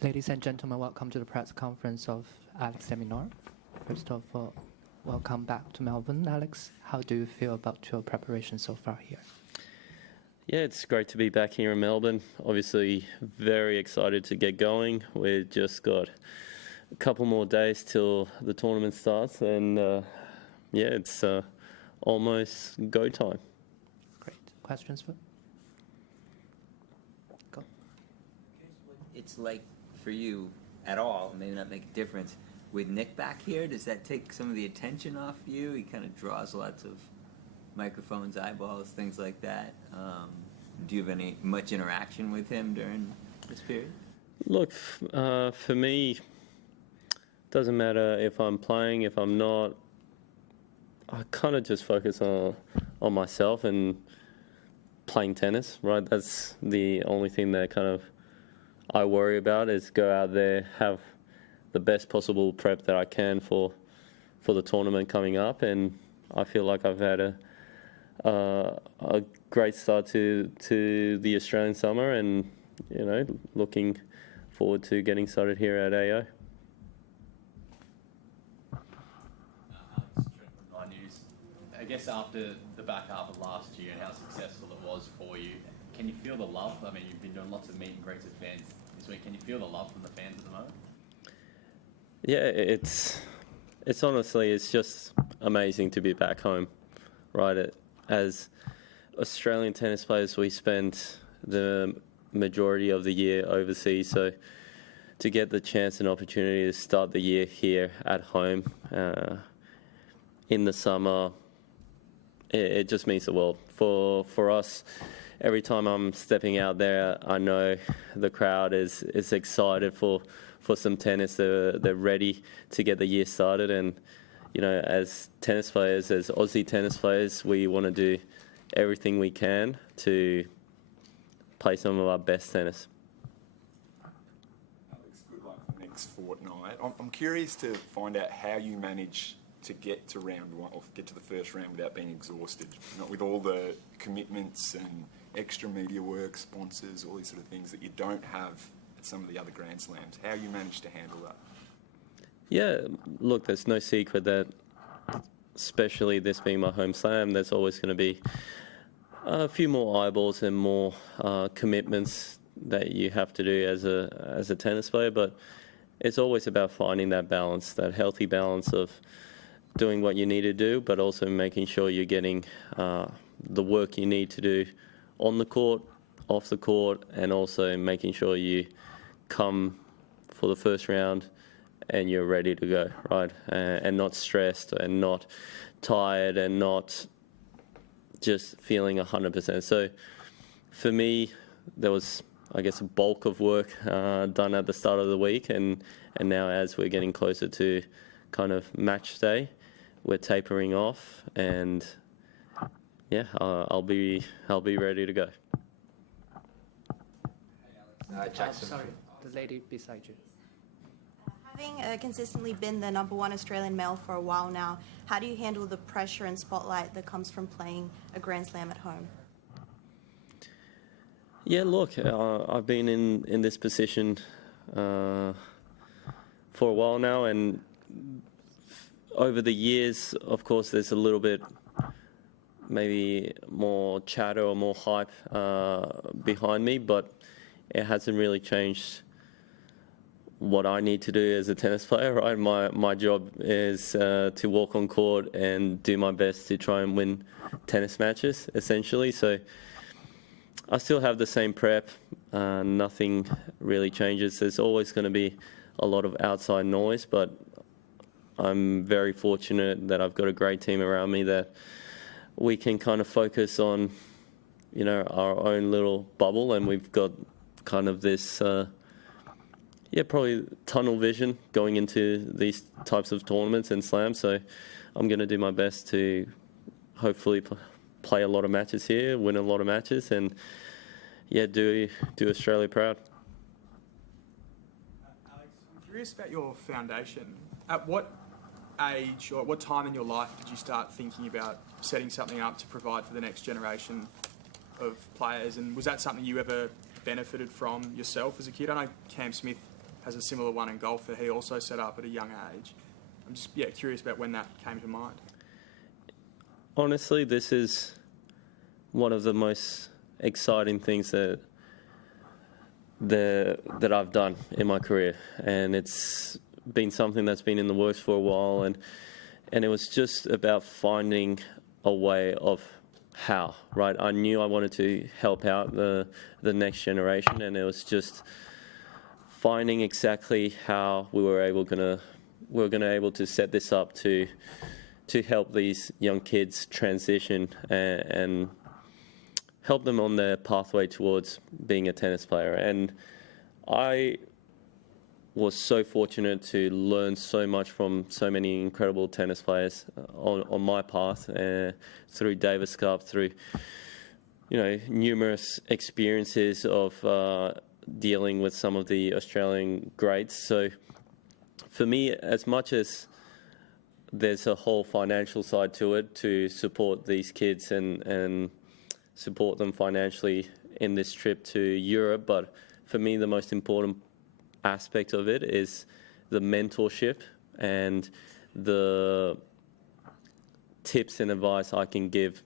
Ladies and gentlemen, welcome to the press conference of Alex and Minaur. First of all, welcome back to Melbourne, Alex. How do you feel about your preparation so far here? Yeah, it's great to be back here in Melbourne. Obviously, very excited to get going. We've just got a couple more days till the tournament starts, and yeah, it's almost go time. Great. Questions for? Go. It's like for you at all, maybe not make a difference. With Nick back here, does that take some of the attention off you? He kind of draws lots of microphones, eyeballs, things like that. Do you have much interaction with him during this period? Look, for me, doesn't matter if I'm playing, if I'm not. I kind of just focus on myself and playing tennis, right? That's the only thing that kind of I worry about, is go out there, have the best possible prep that I can for the tournament coming up, and I feel like I've had a great start to the Australian summer, and looking forward to getting started here at AO. Alex, from News. I guess after the back half of last year and how successful it was for you, can you feel the love? I mean, you've been doing lots of meet and greets with fans this week. Can you feel the love from the fans at the moment? Yeah, it's honestly, it's just amazing to be back home, right? As Australian tennis players, we spend the majority of the year overseas, so to get the chance and opportunity to start the year here at home in the summer, it just means the world. For us, every time I'm stepping out there, I know the crowd is excited for some tennis. They're ready to get the year started, and as tennis players, as Aussie tennis players, we want to do everything we can to play some of our best tennis. Alex, good luck for the next fortnight. I'm curious to find out how you manage to get to round one, or get to the first round without being exhausted, with all the commitments and extra media work, sponsors, all these sort of things that you don't have at some of the other Grand Slams. How you manage to handle that? Yeah, look, there's no secret that, especially this being my home slam, there's always going to be a few more eyeballs and more commitments that you have to do as a tennis player. But it's always about finding that balance, that healthy balance of doing what you need to do, but also making sure you're getting the work you need to do on the court, off the court, and also making sure you come for the first round and you're ready to go, right? And not stressed and not tired and not just feeling 100%. So for me, there was, I guess, a bulk of work done at the start of the week, and now as we're getting closer to kind of match day, we're tapering off, and yeah, I'll be ready to go. Jackson. Sorry, the lady beside you. Having consistently been the #1 Australian male for a while now, how do you handle the pressure and spotlight that comes from playing a Grand Slam at home? Yeah, look, I've been in this position for a while now, and over the years, of course, there's a little bit maybe more chatter or more hype behind me, but it hasn't really changed what I need to do as a tennis player, right? My job is to walk on court and do my best to try and win tennis matches, essentially. So I still have the same prep. Nothing really changes. There's always going to be a lot of outside noise, but I'm very fortunate that I've got a great team around me that we can kind of focus on, our own little bubble, and we've got kind of this, probably tunnel vision going into these types of tournaments and slams. So I'm going to do my best to hopefully play a lot of matches here, win a lot of matches, and do Australia proud. Alex, I'm curious about your foundation. At what age or at what time in your life did you start thinking about setting something up to provide for the next generation of players? And was that something you ever benefited from yourself as a kid? I know Cam Smith has a similar one in golf that he also set up at a young age. I'm just curious about when that came to mind. Honestly, this is one of the most exciting things that I've done in my career, and it's been something that's been in the works for a while, and it was just about finding a way of how, right? I knew I wanted to help out the next generation, and it was just finding exactly how we were able to set this up to help these young kids transition and help them on their pathway towards being a tennis player. And I was so fortunate to learn so much from so many incredible tennis players on my path, through Davis Cup, through numerous experiences of dealing with some of the Australian greats. So for me, as much as there's a whole financial side to it to support these kids and support them financially in this trip to Europe, but for me the most important aspect of it is the mentorship and the tips and advice I can give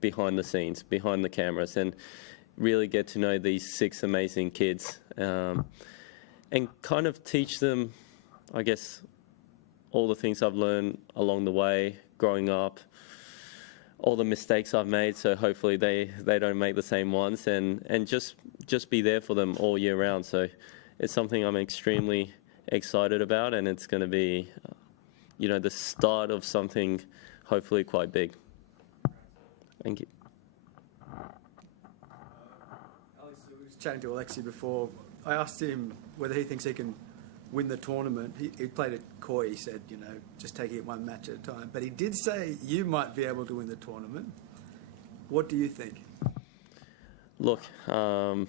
behind the scenes, behind the cameras, and really get to know these 6 amazing kids, and kind of teach them, I guess, all the things I've learned along the way growing up, all the mistakes I've made, so hopefully they don't make the same ones, and just be there for them all year round. So it's something I'm extremely excited about, and it's going to be, the start of something hopefully quite big. Thank you. Alex, I was chatting to Alexi before. I asked him whether he thinks he can win the tournament. He played at Coy. He said, just taking it one match at a time. But he did say you might be able to win the tournament. What do you think? Look, over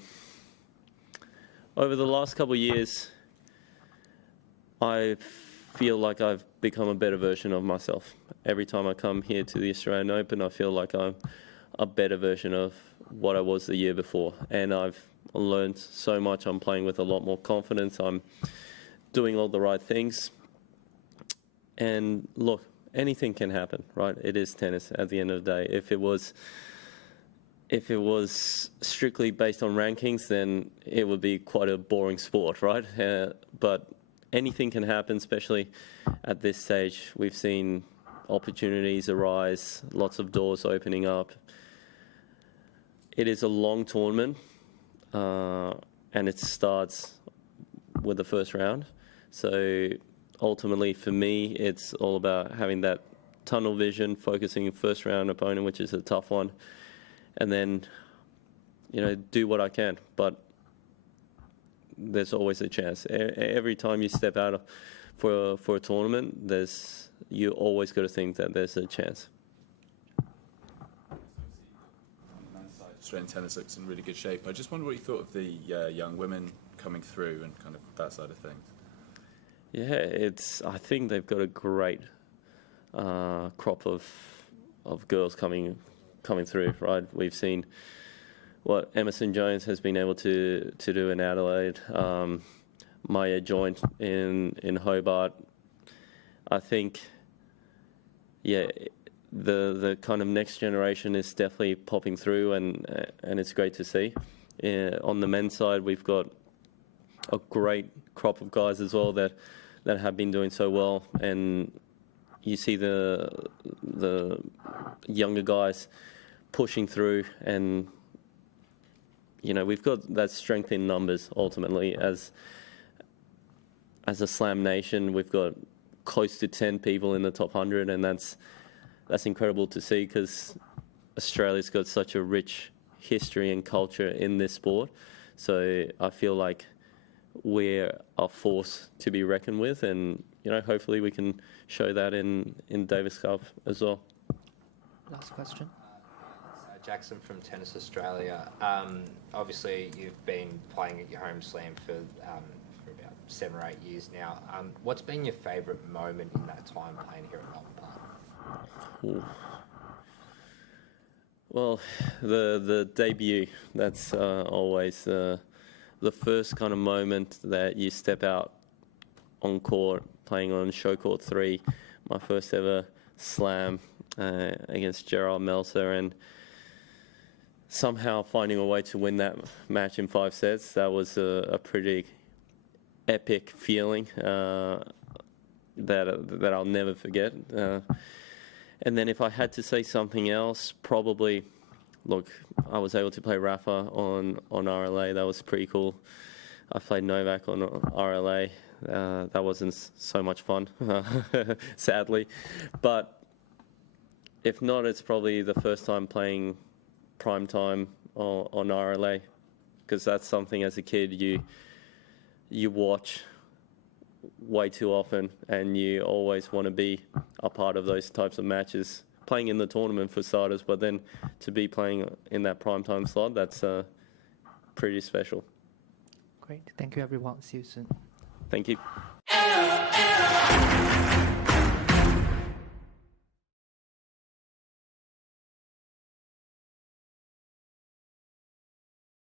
the last couple of years, I feel like I've become a better version of myself. Every time I come here to the Australian Open, I feel like I'm a better version of what I was the year before. And I've learned so much. I'm playing with a lot more confidence. I'm doing all the right things. And look, anything can happen, right? It is tennis at the end of the day. If it was strictly based on rankings, then it would be quite a boring sport, right? But anything can happen, especially at this stage. We've seen opportunities arise, lots of doors opening up. It is a long tournament, and it starts with the first round. So ultimately, for me, it's all about having that tunnel vision, focusing on first round opponent, which is a tough one, and then, do what I can. But there's always a chance. Every time you step out for a tournament, you always got to think that there's a chance. Australian tennis looks in really good shape. I just wonder what you thought of the young women coming through and kind of that side of things. Yeah, I think they've got a great crop of girls coming through, right? We've seen what Emerson Jones has been able to do in Adelaide, Maya Joint in Hobart. I think, the kind of next generation is definitely popping through, and it's great to see. On the men's side, we've got a great crop of guys as well that have been doing so well, and you see the younger guys pushing through, and we've got that strength in numbers. Ultimately, as a slam nation, we've got close to 10 people in the top 100, and that's incredible to see, because Australia's got such a rich history and culture in this sport. So I feel like we're a force to be reckoned with, and hopefully we can show that in Davis Cup as well. Last question. Jackson from Tennis Australia. Obviously, you've been playing at your home slam for about 7 or 8 years now. What's been your favourite moment in that time playing here at Melbourne Park? Ooh. Well, the debut, that's always a the first kind of moment that you step out on court, playing on show court 3, my first ever slam against Gerald Melzer, and somehow finding a way to win that match in 5 sets. That was a pretty epic feeling that I'll never forget. And then if I had to say something else, probably, look, I was able to play Rafa on RLA. That was pretty cool. I played Novak on RLA. That wasn't so much fun, sadly. But if not, it's probably the first time playing prime time on RLA, because that's something as a kid you watch way too often, and you always want to be a part of those types of matches, playing in the tournament for starters, but then to be playing in that primetime slot, that's pretty special. Great. Thank you, everyone. See you soon. Thank you.